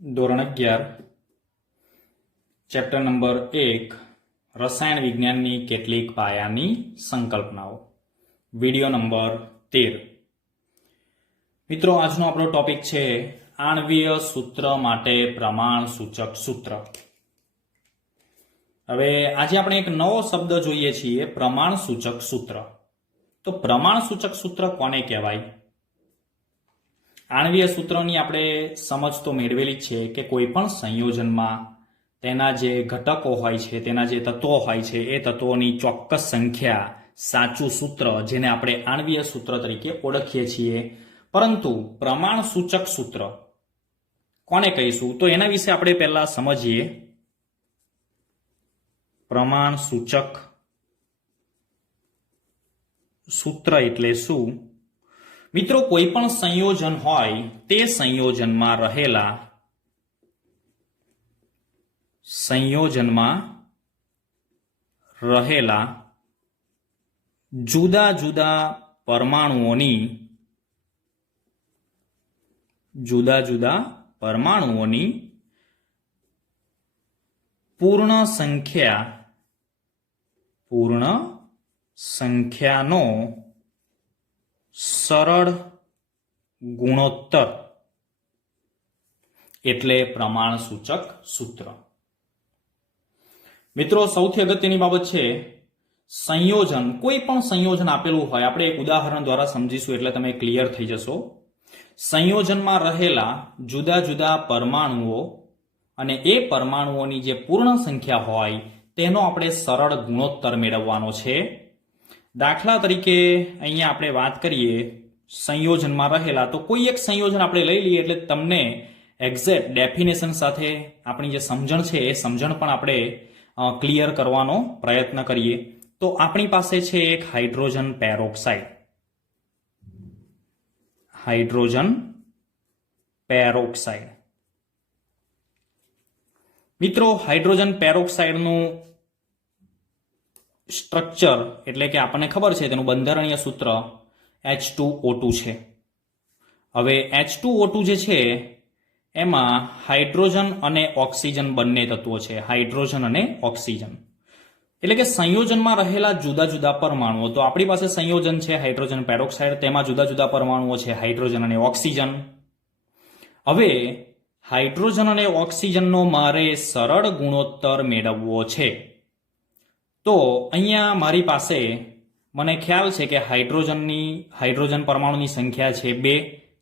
ધોરણ 11 chapter number 1 રસાયણ વિજ્ઞાનની કેટલીક પાયાની સંકલ્પનાઓ વિડિયો નંબર 13 મિત્રો આજનો આપણો ટોપિક છે આણ્વીય સૂત્ર માટે પ્રમાણ સૂચક સૂત્ર। હવે આજે આપણે એક નવો શબ્દ જોઈએ છીએ પ્રમાણ સૂચક સૂત્ર। તો પ્રમાણ સૂચક સૂત્ર કોને કહેવાય? આણ્વીય સૂત્રની આપણે સમજ તો મેળવેલી છે કે કોઈ પણ સંયોજનમાં તેના જે ઘટકો હોય છે, તેના જે તત્વો હોય છે, એ તત્વોની ચોક્કસ સંખ્યા સાચું સૂત્ર જેને આપણે આણ્વીય સૂત્ર તરીકે ઓળખીએ છીએ। પરંતુ પ્રમાણ સૂચક સૂત્ર કોને કહીશું તો એના વિશે આપણે પહેલા સમજીએ। પ્રમાણ સૂચક સૂત્ર એટલે શું? મિત્રો, કોઈ પણ સંયોજન હોય તે સંયોજનમાં રહેલા જુદા જુદા પરમાણુઓની પૂર્ણ સંખ્યાનો સરળ ગુણોત્તર એટલે પ્રમાણ સૂચક સૂત્ર। મિત્રો, સૌથી અગત્યની બાબત છે સંયોજન। કોઈ પણ સંયોજન આપેલું હોય, આપણે એક ઉદાહરણ દ્વારા સમજીશું એટલે તમે ક્લિયર થઈ જશો। સંયોજનમાં રહેલા જુદા જુદા પરમાણુઓ અને એ પરમાણુઓની જે પૂર્ણ સંખ્યા હોય તેનો આપણે સરળ ગુણોત્તર મેળવવાનો છે। દાખલા તરીકે અહીંયા આપણે વાત કરીએ સંયોજનમાં રહેલા, તો કોઈ એક સંયોજન આપણે લઈ લઈએ એટલે તમને એક્ઝેક્ટ ડેફિનેશન સાથે આપણી જે સમજણ છે એ સમજણ પણ આપણે ક્લિયર કરવાનો પ્રયત્ન કરીએ। તો આપણી પાસે છે એક હાઇડ્રોજન પેરોક્સાઇડ। મિત્રો, હાઇડ્રોજન પેરોક્સાઇડનું સ્ટ્રક્ચર એટલે કે આપણને ખબર છે તેનું બંધારણીય સૂત્ર H2O2 છે। હવે H2O2 જે છે એમાં હાઇડ્રોજન અને ઓક્સિજન બંને તત્વો છે। હાઇડ્રોજન અને ઓક્સિજન એટલે કે સંયોજનમાં રહેલા જુદા જુદા પરમાણુઓ। તો આપણી પાસે સંયોજન છે હાઇડ્રોજન પેરોક્સાઇડ, તેમાં જુદા જુદા પરમાણુઓ છે હાઇડ્રોજન અને ઓક્સિજન। હવે હાઇડ્રોજન અને ઓક્સિજનનો મારે સરળ ગુણોત્તર મેળવવો છે। તો અહીંયા મારી પાસે મને ખ્યાલ છે કે હાઇડ્રોજન પરમાણુની સંખ્યા છે 2,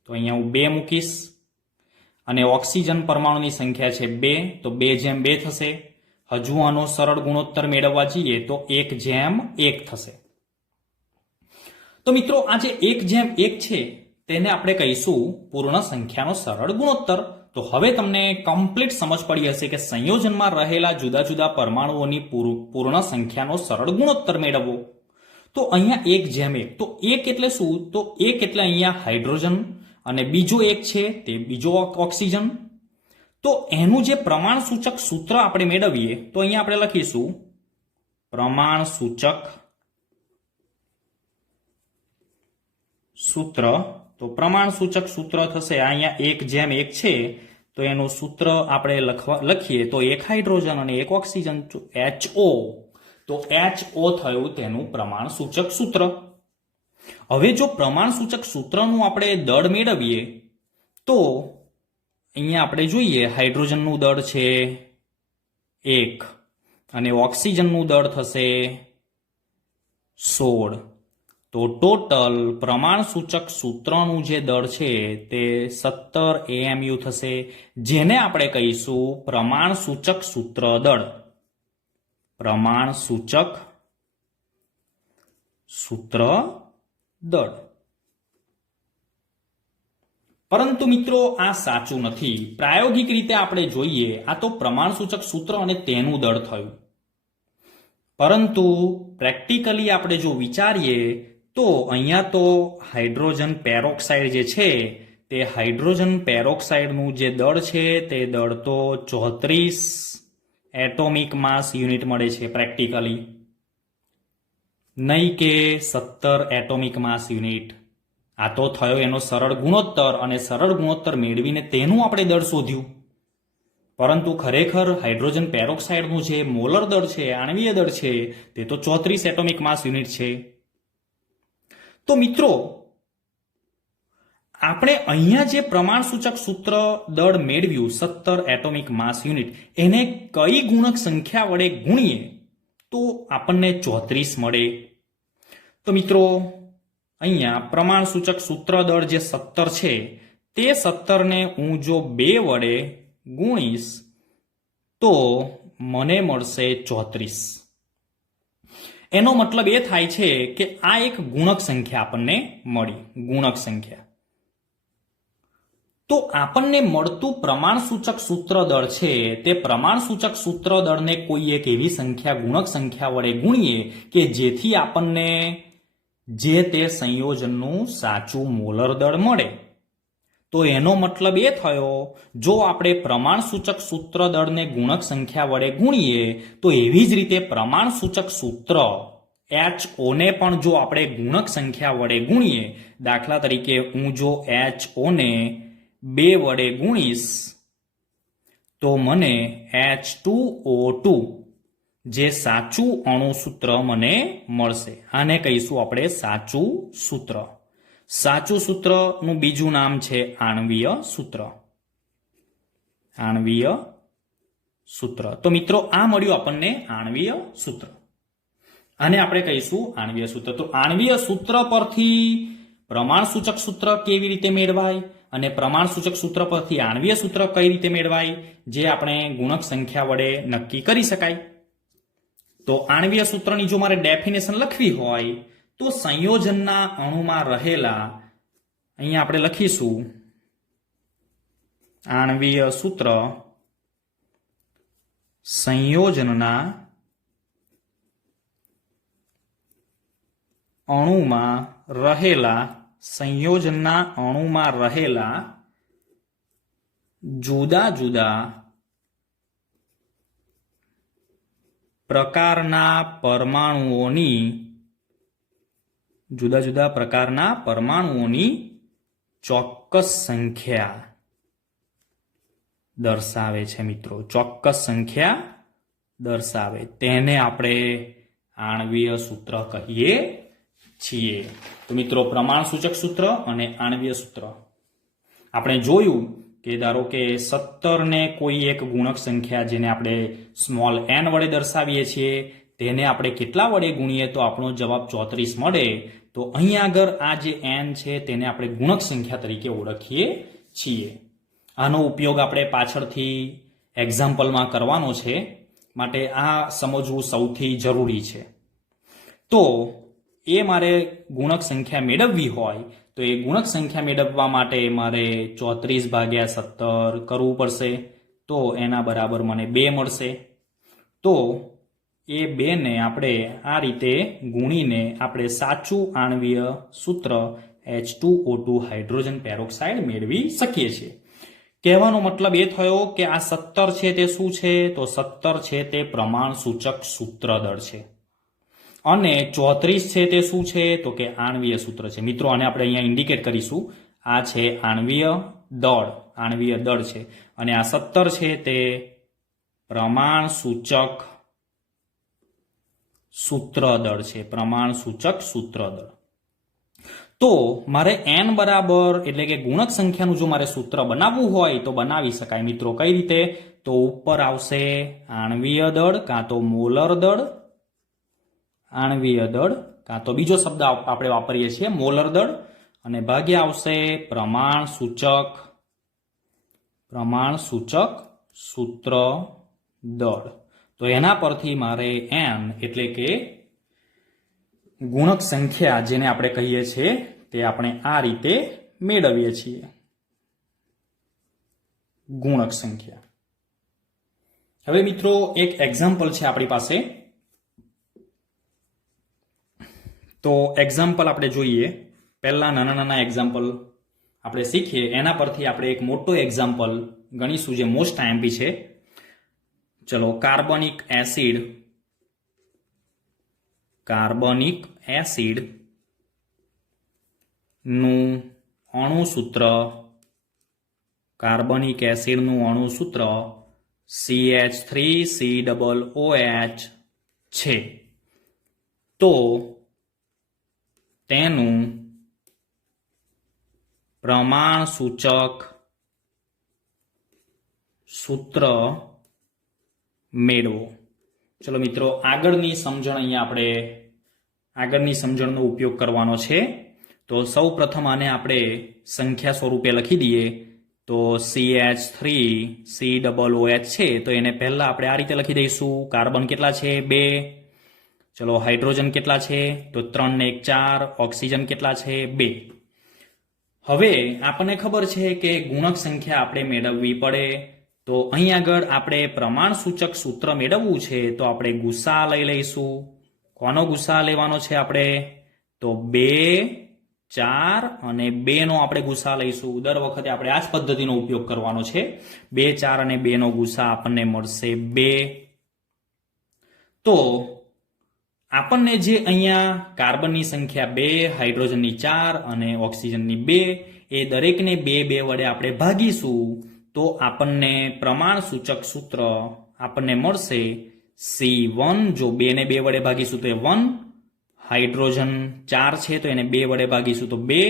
તો અહીંયા હું 2 મૂકીશ, અને ઓક્સિજન પરમાણુની સંખ્યા છે 2, તો 2:2 થશે। હજુ આનો સરળ ગુણોત્તર મેળવવા જઈએ તો 1:1 થશે। તો મિત્રો, આ જે 1:1 છે તેને આપણે કહીશું પૂર્ણ સંખ્યાનો સરળ ગુણોત્તર। તો હવે તમને કમ્પ્લીટ સમજ પડી હશે કે સંયોજનમાં રહેલા જુદા જુદા પરમાણુઓની પૂર્ણ સંખ્યાનો સરળ ગુણોત્તર મેળવવો। તો અહીંયા 1:1, તો 1 એટલે શું? તો 1 એટલે અહીંયા હાઇડ્રોજન અને બીજો 1 છે તે બીજો ઓક્સિજન। તો એનું જે પ્રમાણ સૂચક સૂત્ર આપણે મેળવીએ તો અહીંયા આપણે લખીશું પ્રમાણ સૂચક સૂત્ર। તો પ્રમાણ સૂચક સૂત્ર થશે અહીંયા 1:1 છે, તો એનું સૂત્ર આપણે લખીએ તો 1 હાઇડ્રોજન અને 1 ઓક્સિજન, HO। તો HO થયું તેનું પ્રમાણ સૂચક સૂત્ર। હવે જો પ્રમાણ સૂચક સૂત્રનું આપણે દળ મેળવીએ તો અહીંયા આપણે જોઈએ હાઇડ્રોજનનું દળ છે 1 અને ઓક્સિજનનું દળ થશે 16। તો ટોટલ પ્રમાણ સૂચક સૂત્રનું જે દળ છે તે 17 AMU થશે, જેને આપણે કહીશું પ્રમાણ સૂચક સૂત્ર દળ। પ્રમાણ સૂચક સૂત્ર દળ। પરંતુ મિત્રો, આ સાચું નથી। પ્રાયોગિક રીતે આપણે જોઈએ આ તો પ્રમાણ સૂચક સૂત્ર અને તેનું દળ થયું, પરંતુ પ્રેક્ટિકલી આપણે જો વિચારીએ તો અહીંયા તો હાઇડ્રોજન પેરોક્સાઇડ જે છે તે હાઇડ્રોજન પેરોક્સાઇડનું જે દળ છે તે દળ તો 34 એટોમિક માસ યુનિટ મળે છે પ્રેક્ટિકલી, નહીં કે 17 એટોમિક માસ યુનિટ। આ તો થયો એનો સરળ ગુણોત્તર, અને સરળ ગુણોત્તર મેળવીને તેનું આપણે દળ શોધ્યું। પરંતુ ખરેખર હાઇડ્રોજન પેરોક્સાઇડનું જે મોલર દળ છે, આણ્વીય દળ છે, તે તો 34 એટોમિક માસ યુનિટ છે. તો મિત્રો, આપણે અહીંયા જે પ્રમાણસૂચક સૂત્ર દળ મેળવ્યું 17 એટોમિક માસ યુનિટ, એને કઈ ગુણક સંખ્યા વડે ગુણીએ તો આપણને 34 મળે? તો મિત્રો, અહીંયા પ્રમાણસૂચક સૂત્ર દળ જે 17 છે, તે 17ને હું જો 2 વડે ગુણીશ તો મને મળશે 34. એનો મતલબ એ થાય છે કે આ એક ગુણક સંખ્યા આપણને મળી, ગુણક સંખ્યા. તો આપણને મળતું પ્રમાણસૂચક સૂત્ર દળ છે, તે પ્રમાણસૂચક સૂત્ર દળને કોઈ એક એવી સંખ્યા, ગુણક સંખ્યા વડે ગુણીએ કે જેથી આપણને જે તે સંયોજનનું સાચું મોલર દળ મળે. તો એનો મતલબ એ થયો, જો આપણે પ્રમાણસૂચક સૂત્ર દળને ગુણક સંખ્યા વડે ગુણીએ તો એવી જ રીતે પ્રમાણસૂચક સૂત્ર HO ને પણ જો આપણે ગુણક સંખ્યા વડે ગુણીએ, દાખલા તરીકે હું જો HO ને 2 વડે ગુણીશ તો મને H2O2 જે સાચું અણુસૂત્ર મને મળશે. આને કહીશું આપણે સાચું સૂત્ર. સાચું સૂત્રનું બીજું નામ છે આણ્વીય સૂત્ર. આણ્વીય સૂત્ર. તો મિત્રો, આ મળ્યું આપણને આણ્વીય સૂત્ર. આને આપણે કહીશું આણ્વીય સૂત્ર. તો આણ્વીય સૂત્ર પરથી પ્રમાણસૂચક સૂત્ર કેવી રીતે મેળવાય અને પ્રમાણસૂચક સૂત્ર પરથી આણ્વીય સૂત્ર કઈ રીતે મેળવાય, જે આપણે ગુણક સંખ્યા વડે નક્કી કરી શકાય. તો આણ્વીય સૂત્રની જો મારે ડેફિનેશન લખવી હોય તો સંયોજનના અણુમાં રહેલા, અહીંયા આપણે લખીશું આણ્વીય સૂત્ર સંયોજનના અણુમાં રહેલા જુદા જુદા પ્રકારના પરમાણુઓની ચોક્કસ સંખ્યા દર્શાવે છે મિત્રો. ચોક્કસ સંખ્યા દર્શાવે તેને આપણે આણ્વીય સૂત્ર કહીએ છીએ. તો મિત્રો, પ્રમાણસૂચક સૂત્ર અને આણ્વીય સૂત્ર આપણે જોયું કે ધારો કે 17 ને કોઈ એક ગુણક સંખ્યા જેને આપણે સ્મોલ n વડે દર્શાવીએ છીએ, તેને આપણે કેટલા વડે ગુણીએ તો આપણો જવાબ 34 મળે. તો અહીંયા આગળ આ જે n છે તેને આપણે ગુણક સંખ્યા તરીકે ઓળખીએ છીએ. આનો ઉપયોગ આપણે પાછળથી એક્ઝામ્પલમાં કરવાનો છે, માટે આ સમજવું સૌથી જરૂરી છે. તો એ મારે ગુણક સંખ્યા મેળવવી હોય તો એ ગુણક સંખ્યા મેળવવા માટે મારે 34/17 કરવું પડશે. તો એના બરાબર મને 2 મળશે. તો એ 2 ને આપણે આ રીતે ગુણીને આપણે સાચું આણ્વીય સૂત્ર H2O2 હાઇડ્રોજન પેરોક્સાઇડ મેળવી શકીએ છીએ. કહેવાનો મતલબ એ થયો કે આ 17 છે તે શું છે? તો 17 છે તે પ્રમાણસૂચક સૂત્ર દળ છે. અને 34 છે તે શું છે? તો કે આણ્વીય સૂત્ર છે. મિત્રો, આને આપણે અહીંયા ઇન્ડિકેટ કરીશું. આ છે આણ્વીય દળ છે અને આ 17 છે તે પ્રમાણસૂચક સૂત્ર દળ છે. પ્રમાણસૂચક સૂત્ર દળ. તો મારે n બરાબર એટલે કે ગુણક સંખ્યાનું જો મારે સૂત્ર બનાવવું હોય તો બનાવી શકાય મિત્રો. કઈ રીતે? તો ઉપર આવશે આણ્વીય દળ કાં તો મોલર દળ, આણ્વીય દળ કાં તો બીજો શબ્દ આપણે વાપરીએ છીએ મોલર દળ, અને ભાગ્ય આવશે પ્રમાણસૂચક સૂત્ર દળ. તો એના પરથી મારે n એટલે કે ગુણક સંખ્યા જેને આપણે કહીએ છીએ તે આપણે આ રીતે મેળવીએ છીએ, ગુણક સંખ્યા. હવે મિત્રો, એક એક્ઝામ્પલ છે આપણી પાસે. તો એક્ઝામ્પલ આપણે જોઈએ. પહેલા નાના એક્ઝામ્પલ આપણે શીખીએ, એના પરથી આપણે એક મોટો એક્ઝામ્પલ ગણીશું જે મોસ્ટ આઈએમપી છે. ચલો, કાર્બનિક એસિડ નું અણુસૂત્ર CH3COOH છે તો તેનું પ્રમાણસૂચક સૂત્ર મેળવો. ચલો મિત્રો, આગળની સમજણનો ઉપયોગ કરવાનો છે. તો સૌ પ્રથમ આને આપણે સંખ્યા સ્વરૂપે લખી દઈએ. તો CH3COOH છે તો એને પહેલા આપણે આ રીતે લખી દઈશું. કાર્બન કેટલા છે? 2. ચલો, હાઇડ્રોજન કેટલા છે? તો 3 ને 1 4. ઓક્સિજન કેટલા છે? 2. હવે આપણને ખબર છે કે ગુણક સંખ્યા આપણે મેળવવી પડે. તો અહીં આગળ આપણે પ્રમાણસૂચક સૂત્ર મેળવવું છે તો આપણે ગુસા લઈ લઈશું. કોનો ગુસા લેવાનો છે આપણે? તો 2, 4 અને 2 નો આપણે ગુસા લઈશું. દર વખતે આપણે આ જ પદ્ધતિનો ઉપયોગ કરવાનો છે. 2, 4 અને 2 નો ગુસા આપણને મળશે 2. તો આપણને જે અહીંયા કાર્બનની સંખ્યા 2, હાઇડ્રોજનની 4 અને ઓક્સિજનની 2 એ દરેકને 2 2 વડે આપણે ભાગીશું તો આપણને પ્રમાણસૂચક સૂત્ર આપણને મળશે C1. જો 2 ને 2 વડે ભાગીશું તો એ 1. હાઇડ્રોજન 4 છે તો એને 2 વડે ભાગીશું તો 2.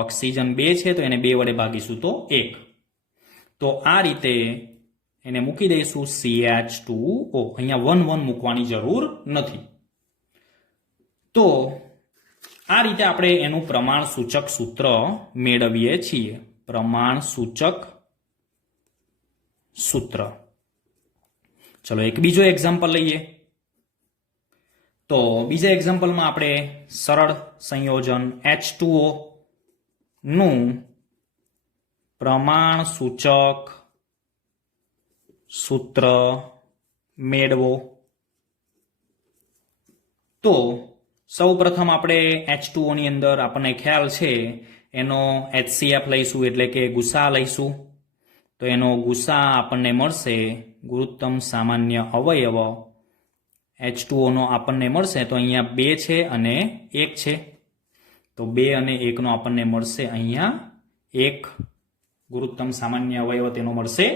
ઓક્સિજન 2 છે તો એને 2 વડે ભાગીશું તો 1. તો આ રીતે એને મૂકી દઈશું CH2O. અહીંયા 1 1 મૂકવાની જરૂર નથી. તો આ રીતે આપણે એનું પ્રમાણસૂચક સૂત્ર મેળવીએ છીએ. પ્રમાણસૂચક સૂત્ર. ચલો, એક બીજો એક્ઝામ્પલ લઈએ. તો બીજા એક્ઝામ્પલમાં આપણે સરળ સંયોજન H2O નું પ્રમાણસૂચક સૂત્ર મેળવો. તો સૌ પ્રથમ આપણે H2O ની અંદર આપણને ખ્યાલ છે એનો HCF લઈશું એટલે કે ગુસા લઈશું. તો એનો ગુસા આપણને મળશે ગુરુત્તમ સામાન્ય અવયવ H2O નો આપણને મળશે. તો અહીંયા 2 છે અને 1 છે. તો 2 અને 1 નો આપણને મળશે અહીંયા 1. ગુરુત્તમ સામાન્ય અવયવ તેનો મળશે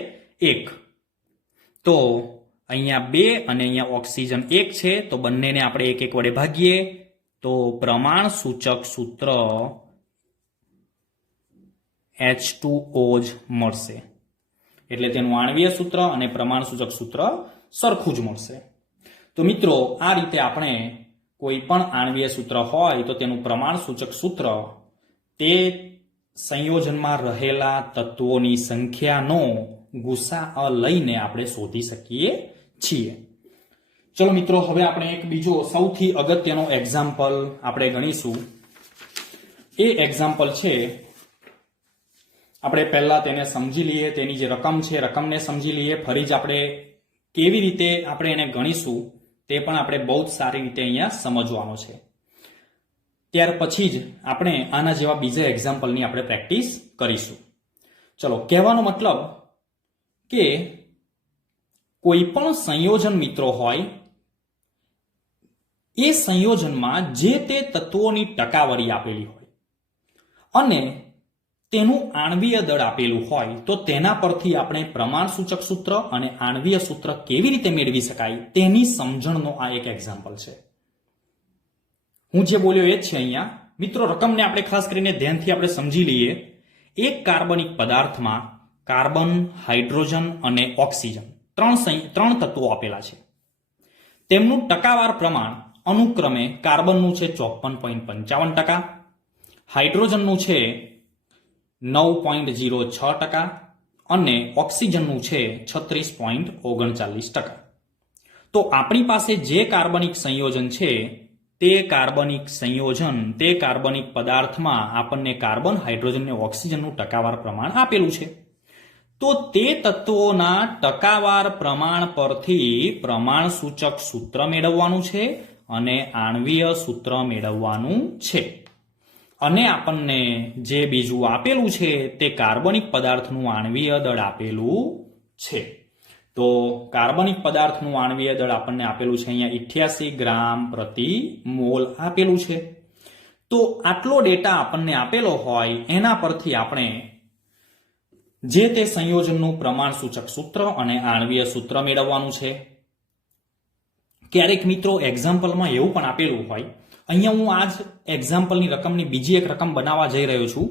1. તો અહીંયા 2 અને અહીંયા ઓક્સિજન 1 છે તો બંનેને આપણે 1 1 વડે ભાગીએ તો પ્રમાણસૂચક સૂત્ર H2O જ મળશે. એટલે તેનું આણ્વીય સૂત્ર અને પ્રમાણસૂચક સૂત્ર સરખું જ મળશે. તો મિત્રો, આ રીતે આપણે કોઈ પણ આણ્વીય સૂત્ર હોય તો તેનું પ્રમાણસૂચક સૂત્ર તે સંયોજનમાં રહેલા તત્વોની સંખ્યાનો ગુસા લઈને આપણે શોધી શકીએ છીએ. ચલો મિત્રો, હવે આપણે એક બીજો સૌથી અગત્યનો એક્ઝામ્પલ આપણે ગણીશું. એ એક્ઝામ્પલ છે, આપણે પહેલા તેને સમજી લઈએ. તેની જે રકમ છે રકમને સમજી લઈએ. ફરી જ આપણે કેવી રીતે આપણે એને ગણીશું તે પણ આપણે બહુ જ સારી રીતે અહીંયા સમજવાનો છે. ત્યાર પછી જ આપણે આના જેવા બીજા એક્ઝામ્પલની આપણે પ્રેક્ટિસ કરીશું. ચલો, કહેવાનો મતલબ કે કોઈ પણ સંયોજન મિત્રો હોય એ સંયોજનમાં જે તે તત્વોની ટકાવારી આપેલી હોય અને તેનું આણ્વીય દળ આપેલું હોય તો તેના પરથી આપણે પ્રમાણસૂચક સૂત્ર અને આણ્વીય સૂત્ર કેવી રીતે મેળવી શકાય તેની સમજણનો આ એક એક્ઝામ્પલ છે. હું જે બોલ્યો એ જ છે અહીંયા. મિત્રો, રકમને આપણે ખાસ કરીને ધ્યાનથી આપણે સમજી લઈએ. એક કાર્બનિક પદાર્થમાં કાર્બન, હાઇડ્રોજન અને ઓક્સિજન ત્રણ તત્વો આપેલા છે. તેમનું ટકાવાર પ્રમાણ અનુક્રમે કાર્બનનું છે 54.55%, હાઇડ્રોજનનું છે 9.06% અને ઓક્સિજનનું છે 36.39%. તો આપણી પાસે જે કાર્બનિક સંયોજન છે તે કાર્બનિક પદાર્થમાં આપણને કાર્બન, હાઇડ્રોજન અને ઓક્સિજનનું ટકાવાર પ્રમાણ આપેલું છે. તો તે તત્વોના ટકાવાર પ્રમાણ પરથી પ્રમાણસૂચક સૂત્ર મેળવવાનું છે અને આણ્વીય સૂત્ર મેળવવાનું છે. અને આપણને જે બીજું આપેલું છે તે કાર્બનિક પદાર્થનું આણ્વીય દળ આપેલું છે. તો કાર્બનિક પદાર્થનું આણ્વીય દળ આપણને આપેલું છે અહીંયા 88 ગ્રામ પ્રતિ મોલ આપેલું છે. તો આટલો ડેટા આપણને આપેલો હોય એના પરથી આપણે જે તે સંયોજનનું પ્રમાણસૂચક સૂત્ર અને આણ્વીય સૂત્ર મેળવવાનું છે. ક્યારેક મિત્રો એક્ઝામ્પલમાં એવું પણ આપેલું હોય, અહીંયા હું આ જ એક્ઝામ્પલની રકમની બીજી એક રકમ બનાવવા જઈ રહ્યો છું.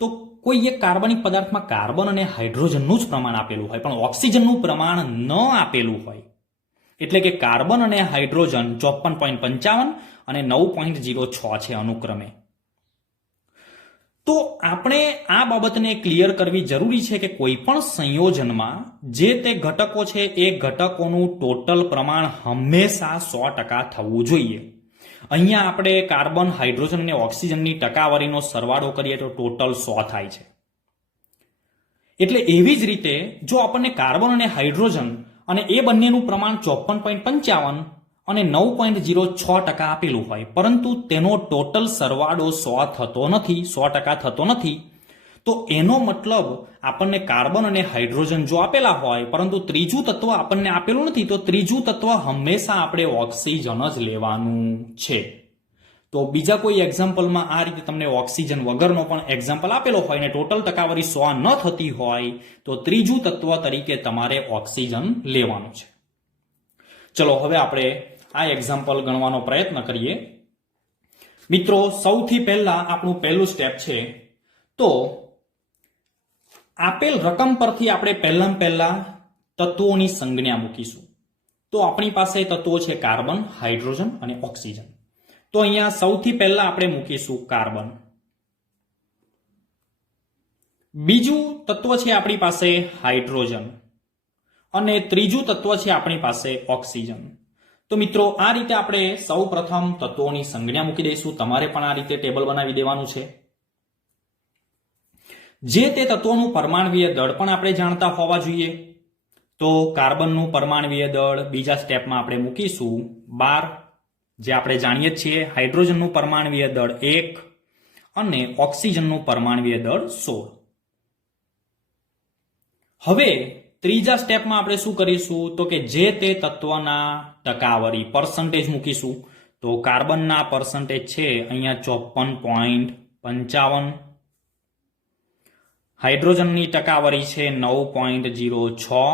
તો કોઈ એક કાર્બનિક પદાર્થમાં કાર્બન અને હાઇડ્રોજનનું જ પ્રમાણ આપેલું હોય, પણ ઓક્સિજનનું પ્રમાણ ન આપેલું હોય. એટલે કે કાર્બન અને હાઇડ્રોજન 54.55 અને 9.06 છે અનુક્રમે. તો આપણે આ બાબતને ક્લિયર કરવી જરૂરી છે કે કોઈ પણ સંયોજનમાં જે તે ઘટકો છે એ ઘટકોનું ટોટલ પ્રમાણ હંમેશા 100% થવું જોઈએ. અહીંયા આપણે કાર્બન, હાઇડ્રોજન અને ઓક્સિજનની ટકાવારીનો સરવાળો કરીએ તો ટોટલ 100 થાય છે. એટલે એવી જ રીતે જો આપણને કાર્બન અને હાઇડ્રોજન અને એ બંનેનું પ્રમાણ 54.55 અને 9.06% આપેલું હોય, પરંતુ તેનો ટોટલ સરવાળો 100% થતો નથી, તો એનો મતલબ આપણને કાર્બન અને હાઇડ્રોજન જો આપેલા હોય પરંતુ ત્રીજું તત્વ આપણને આપેલું નથી, તો ત્રીજું તત્વ હંમેશા આપણે ઓક્સિજન જ લેવાનું છે. તો બીજા કોઈ એક્ઝામ્પલમાં આ રીતે તમને ઓક્સિજન વગરનો પણ એક્ઝામ્પલ આપેલો હોય અને ટોટલ ટકાવારી 100 ન થતી હોય, તો ત્રીજું તત્વ તરીકે તમારે ઓક્સિજન લેવાનું છે. ચલો હવે આપણે આ એક્ઝામ્પલ ગણવાનો પ્રયત્ન કરીએ. મિત્રો, સૌથી પહેલા આપણું પહેલું સ્ટેપ છે, તો આપેલ રકમ પરથી આપણે પહેલા તત્વોની સંજ્ઞા મૂકીશું. તો આપણી પાસે તત્વો છે કાર્બન, હાઇડ્રોજન અને ઓક્સિજન. તો અહીંયા સૌથી પહેલા આપણે મૂકીશું કાર્બન. બીજું તત્વ છે આપણી પાસે હાઇડ્રોજન અને ત્રીજું તત્વ છે આપણી પાસે ઓક્સિજન. તો મિત્રો, આ રીતે આપણે સૌ પ્રથમ તત્વોની સંજ્ઞા મૂકી દઈશું. તમારે પણ આ રીતે ટેબલ બનાવી દેવાનું છે. જે તે તત્વોનું પરમાણ્વીય દળ પણ આપણે જાણતા હોવા જોઈએ. તો કાર્બનનું પરમાણ્વીય દળ બીજા સ્ટેપમાં આપણે મૂકીશું 12, જે આપણે જાણીએ છીએ. હાઇડ્રોજનનું પરમાણ્વીય દળ 1 અને ઓક્સિજનનું પરમાણ્વીય દળ 16. હવે ત્રીજા સ્ટેપમાં આપણે શું કરીશું, તો કે જે તે તત્વના ટકાવારી પર્સન્ટેજ મૂકીશું. તો કાર્બનના પર્સન્ટેજ છે અહીંયા 54.55, હાઇડ્રોજનની ટકાવારી છે 9.06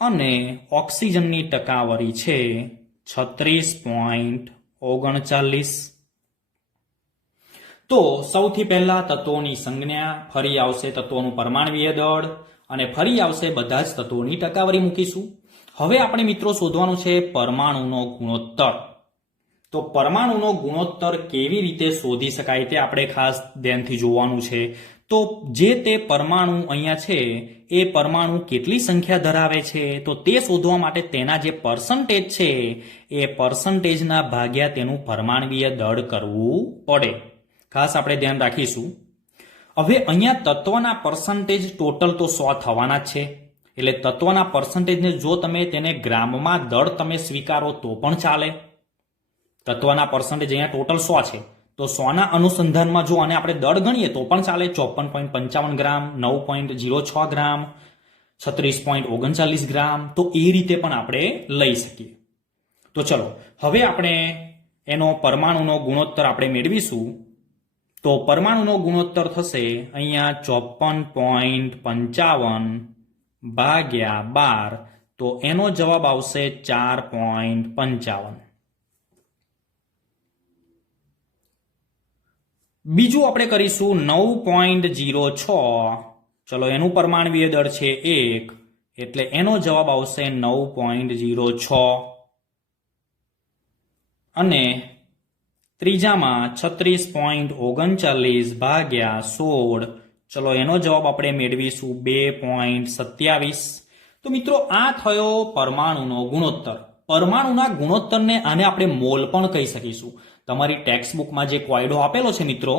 અને ઓક્સિજનની ટકાવારી છે 36.39. તો સૌથી પહેલા તત્વોની સંજ્ઞા, ફરી આવશે તત્વોનું પરમાણ્વીય દળ અને ફરી આવશે બધા જ તત્વોની ટકાવારી મૂકીશું. હવે આપણે મિત્રો શોધવાનું છે પરમાણુનો ગુણોત્તર. તો પરમાણુનો ગુણોત્તર કેવી રીતે શોધી શકાય તે આપણે ખાસ ધ્યાનથી જોવાનું છે. તો જે તે પરમાણુ અહીંયા છે એ પરમાણુ કેટલી સંખ્યા ધરાવે છે, તો તે શોધવા માટે તેના જે પર્સન્ટેજ છે એ પર્સન્ટેજના ભાગ્યા તેનું પરમાણ્વીય દળ કરવું પડે. ખાસ આપણે ધ્યાન રાખીશું. હવે અહીંયા તત્વના પર્સન્ટેજ ટોટલ તો 100 થવાના જ છે. એટલે તત્વના પર્સન્ટેજને જો તમે તેને ગ્રામમાં દળ તમે સ્વીકારો તો પણ ચાલે. તત્વના પર્સન્ટેજ અહીંયા ટોટલ 100 છે, તો 100ના અનુસંધાનમાં જો આને આપણે દળ ગણીએ તો પણ ચાલે. 54.55 ગ્રામ, 9.06 ગ્રામ, 36.39 ગ્રામ. તો એ રીતે પણ આપણે લઈ શકીએ. તો ચલો હવે આપણે એનો પરમાણુનો ગુણોત્તર આપણે મેળવીશું. તો પરમાણુનો ગુણોત્તર થશે અહીંયા 54.55 ભાગ્યા 12. તો એનો જવાબ આવશે 4.55. બીજું આપણે કરીશું 9.06. ચલો એનું પરમાણ્વીય દળ છે 1, એટલે એનો જવાબ આવશે 9.06. અને ત્રીજામાં 36.39 ભાગ્યા 16. ચલો એનો જવાબ આપણે મેળવીશું 2.27. તો મિત્રો, આ થયો પરમાણુનો ગુણોત્તર. પરમાણુના ગુણોત્તરને આને આપણે મોલ પણ કહી શકીશું. તમારી ટેક્સ્ટ બુકમાં જે કોયડો આપેલો છે મિત્રો,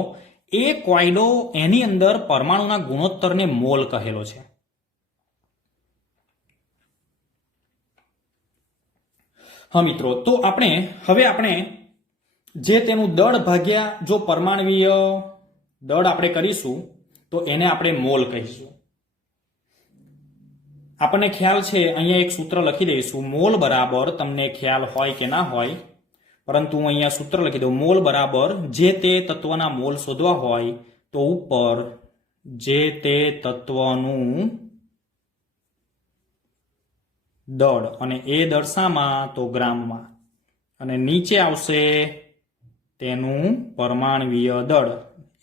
એ કોયડો એની અંદર પરમાણુના ગુણોત્તરને મોલ કહેલો છે. હા મિત્રો, તો હવે આપણે જે તેનું દળ ભાગ્યા જો પરમાણ્વીય દળ આપણે કરીશું તો એને આપણે મોલ કહીશું. આપણને ખ્યાલ છે, અહીંયા એક સૂત્ર લખી દઈશું. મોલ બરાબર, તમને ખ્યાલ હોય કે ના હોય, પરંતુ હું અહીંયા સૂત્ર લખી દઉં. મોલ બરાબર જે તે તત્વના મોલ શોધવા હોય તો ઉપર જે તે તત્વનું દળ, અને એ દળ શામાં? તો ગ્રામમાં. અને નીચે આવશે તેનું પરમાણવીય દળ,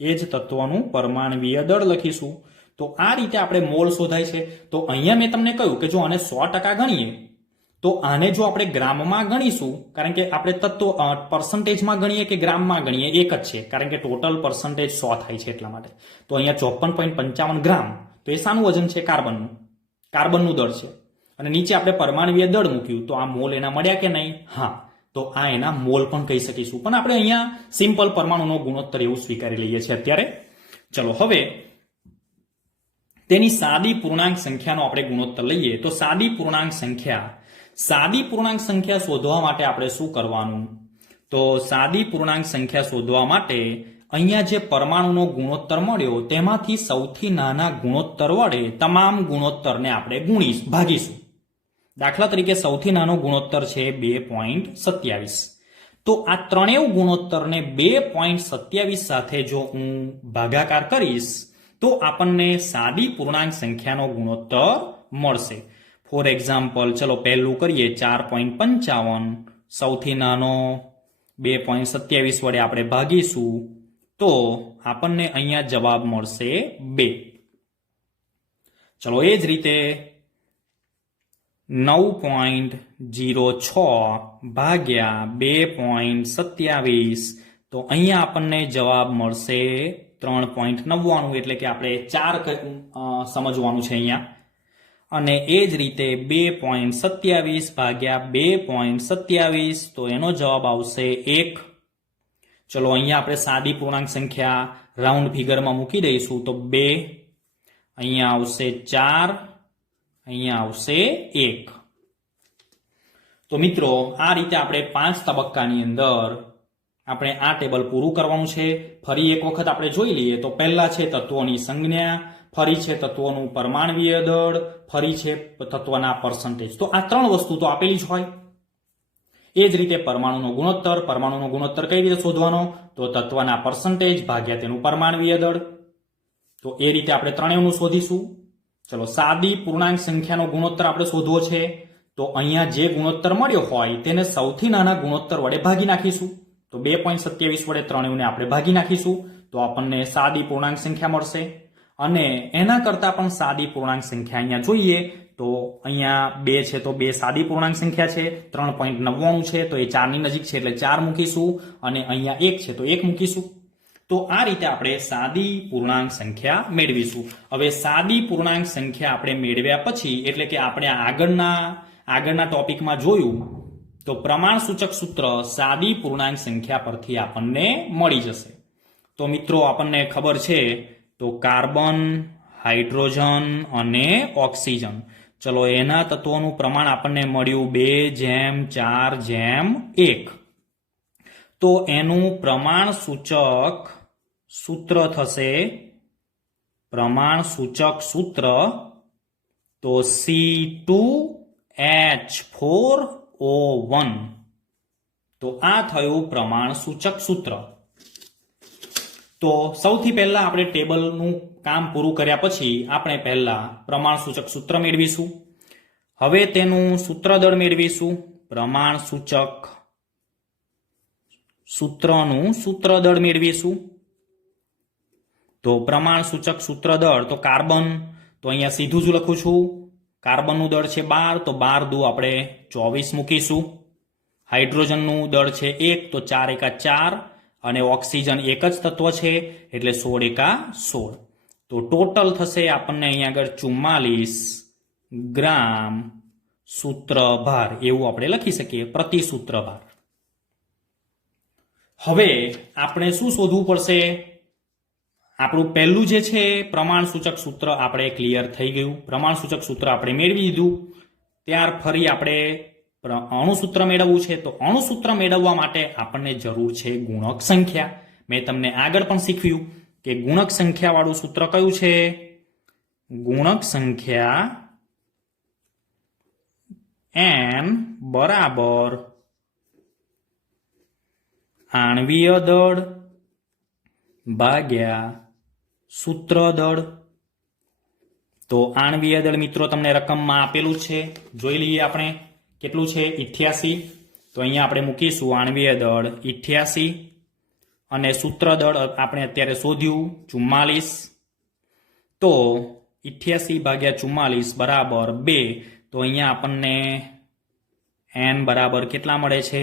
એ જ તત્વનું પરમાણવીય દળ લખીશું. તો આ રીતે આપણે મોલ શોધાય છે. તો અહીંયા મેં તમને કહ્યું કે જો આને 100% ગણીએ તો આને જો આપણે ગ્રામમાં ગણીશું, કારણ કે આપણે તત્વ પર્સન્ટેજમાં ગણીએ કે ગ્રામમાં ગણીએ એક જ છે, કારણ કે ટોટલ પર્સન્ટેજ 100 થાય છે એટલા માટે. તો અહીંયા 54.55 ગ્રામ, તો એ શાનું વજન છે? કાર્બનનું દળ છે. અને નીચે આપણે પરમાણવીય દળ મૂક્યું, તો આ મોલ એના મળ્યા કે નહીં? હા, તો આ એના મોલ પણ કહી શકીશું. પણ આપણે અહીંયા સિમ્પલ પરમાણુનો ગુણોત્તર એવું સ્વીકારી લઈએ છીએ અત્યારે. ચલો હવે તેની સાદી પૂર્ણાંક સંખ્યાનો આપણે ગુણોત્તર લઈએ. તો સાદી પૂર્ણાંક સંખ્યા શોધવા માટે આપણે શું કરવાનું? તો સાદી પૂર્ણાંક સંખ્યા શોધવા માટે અહીંયા જે પરમાણુનો ગુણોત્તર મળ્યો તેમાંથી સૌથી નાના ગુણોત્તર વડે તમામ ગુણોત્તરને આપણે ભાગીશું. દાખલા તરીકે સૌથી નાનો ગુણોત્તર છે 2.27. તો આ ત્રણેય ગુણોત્તરને 2.27 સાથે જો હું ભાગાકાર કરીશ તો આપણને સાદી પૂર્ણાંક સંખ્યાનો ગુણોત્તર મળશે. ફોર એક્ઝામ્પલ, ચલો પહેલું કરીએ 4.55, સૌથી નાનો 2.27 વડે આપણે ભાગીશું તો આપણને અહીંયા જવાબ મળશે 2. ચલો એ જ રીતે 9.06 ભાગ્યા 2.27, તો અહીંયા આપણને જવાબ મળશે 3.99, એટલે કે આપણે 4 સમજવાનું છે અહીંયા. અને એ જ રીતે 2.27 ભાગ્યા 2.27, તો એનો જવાબ આવશે 1. ચલો અહીંયા આપણે સાદી પૂર્ણાંક સંખ્યા રાઉન્ડ ફિગરમાં મૂકી દઈશું તો 2, અહીંયા આવશે 4, અહીંયા આવશે 1. તો મિત્રો આ રીતે આપણે 5 તબક્કાની અંદર આપણે આ ટેબલ પૂરું કરવાનું છે. ફરી એક વખત આપણે જોઈ લઈએ તો પહેલા છે તત્વોની સંજ્ઞા, ફરી છે તત્વોનું પરમાણવીય દળ, ફરી છે તત્વના પર્સન્ટેજ. તો આ 3 વસ્તુ તો આપેલી જ હોય. એ જ રીતે પરમાણુનો ગુણોત્તર કઈ રીતે શોધવાનો? તો તત્વના પર્સન્ટેજ ભાગ્યા તેનું પરમાણવીય દળ. તો એ રીતે આપણે ત્રણેયનું શોધીશું. ચલો સાદી પૂર્ણાંક સંખ્યાનો ગુણોત્તર આપણે શોધવો છે. તો અહીંયા જે ગુણોત્તર મળ્યો હોય તેને સૌથી નાના ગુણોત્તર વડે ભાગી નાખીશું. તો 2.27 વડે ત્રણેયને આપણે ભાગી નાખીશું તો આપણને સાદી પૂર્ણાંક સંખ્યા મળશે. અને એના કરતા પણ સાદી પૂર્ણાંક સંખ્યા અહીંયા જોઈએ તો અહીંયા 2 છે તો 2 સાદી પૂર્ણાંક સંખ્યા છે, 3.99 છે તો એ 4 ની નજીક છે એટલે 4 મૂકીશું, અને અહીંયા 1 છે તો 1 મૂકીશું. તો આ રીતે આપણે સાદી પૂર્ણાંક સંખ્યા મેળવીશું. હવે સાદી પૂર્ણાંક સંખ્યા આપણે મેળવ્યા પછી, એટલે કે આપણે આગળના ટોપિકમાં જોયું તો પ્રમાણસૂચક સૂત્ર સાદી પૂર્ણાંક સંખ્યા પરથી આપણને મળી જશે. તો મિત્રો આપણને ખબર છે તો કાર્બન, હાઇડ્રોજન અને ઓક્સિજન, ચલો એના તત્વોનું પ્રમાણ આપણને મળ્યું 2:4:1. તો એનું પ્રમાણસૂચક સૂત્ર થશે તો C2H4O1. તો આ થયું પ્રમાણસૂચક સૂત્ર. તો સૌથી પહેલા આપણે ટેબલનું કામ પૂરું કર્યા પછી આપણે પહેલા પ્રમાણસૂચક સૂત્ર મેળવીશું. હવે તેનું સૂત્રદળ મેળવીશું. પ્રમાણસૂચક સૂત્રનું સૂત્રદળ મેળવીશું. તો પ્રમાણસૂચક સૂત્રદળ તો કાર્બન, તો અહીંયા સીધું જ લખું છું, કાર્બનનું દળ છે 12, તો 12 દુ આપણે 24 મૂકીશું. હાઇડ્રોજનનું દળ છે 1, તો 4 એકા 4, અને ઓક્સિજન એક જ તત્વ છે એટલે 16 એકા 16. તો ટોટલ થશે આપણને અહીંયા આગળ 44 ગ્રામ સૂત્રભાર, એવું આપણે લખી શકીએ, પ્રતિ સૂત્રભાર. હવે આપણે શું શોધવું પડશે? આપણું પહેલું જે છે પ્રમાણસૂચક સૂત્ર આપણે ક્લિયર થઈ ગયું. પ્રમાણસૂચક સૂત્ર આપણે મેળવી દીધું. ત્યાર ફરી આપણે અણુસૂત્ર મેળવવું છે. તો અણુસૂત્ર મેળવવા માટે આપણને જરૂર છે ગુણક સંખ્યા. મેં તમને આગળ પણ શીખવ્યું કે ગુણક સંખ્યા વાળું સૂત્ર કયું છે? ગુણક સંખ્યા n બરાબર આણ્વીય દળ ભાગ્યા સૂત્ર દળ. તો આણ્વીય દળ મિત્રો તમને રકમમાં આપેલું છે, જોઈ લઈએ આપણે કેટલું છે 88. તો અહીંયા આપણે મૂકીશું આણ્વીય દળ 88 અને સૂત્ર દળ આપણે અત્યારે શોધ્યું 44. તો 88 ભાગ્યા 44 બરાબર 2. તો અહીંયા આપણને n બરાબર કેટલા મળે છે?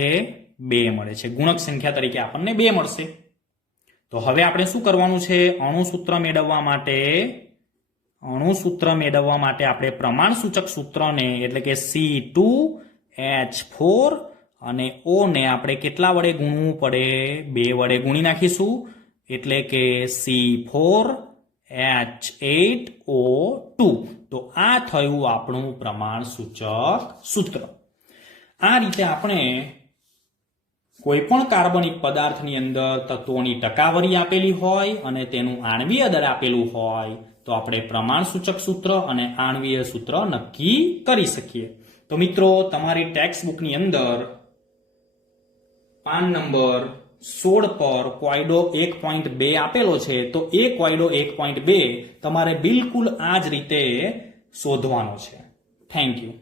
2 મળે છે. ગુણક સંખ્યા તરીકે આપણને 2 મળશે. તો હવે આપણે શું કરવાનું છે? અણુસૂત્ર મેળવવા માટે આપણે પ્રમાણસૂચક સૂત્રને એટલે કે C2H4 અને O ને આપણે કેટલા વડે ગુણવું પડે? 2 વડે ગુણી નાખીશું. એટલે કે C4H8O2. તો આ થયું આપણું પ્રમાણસૂચક સૂત્ર. આ રીતે આપણે કોઈ પણ કાર્બનિક પદાર્થની અંદર તત્વોની ટકાવારી આપેલી હોય અને તેનું આણ્વીય દળ આપેલું હોય તો આપણે પ્રમાણસૂચક સૂત્ર અને આણ્વીય સૂત્ર નક્કી કરી શકીએ. તો મિત્રો તમારી ટેક્સ્ટ બુકની અંદર પાન નંબર 16 પર કોયડો 1.2 આપેલો છે. તો એ કોયડો 1.2 તમારે બિલકુલ આ જ રીતે શોધવાનો છે. Thank you.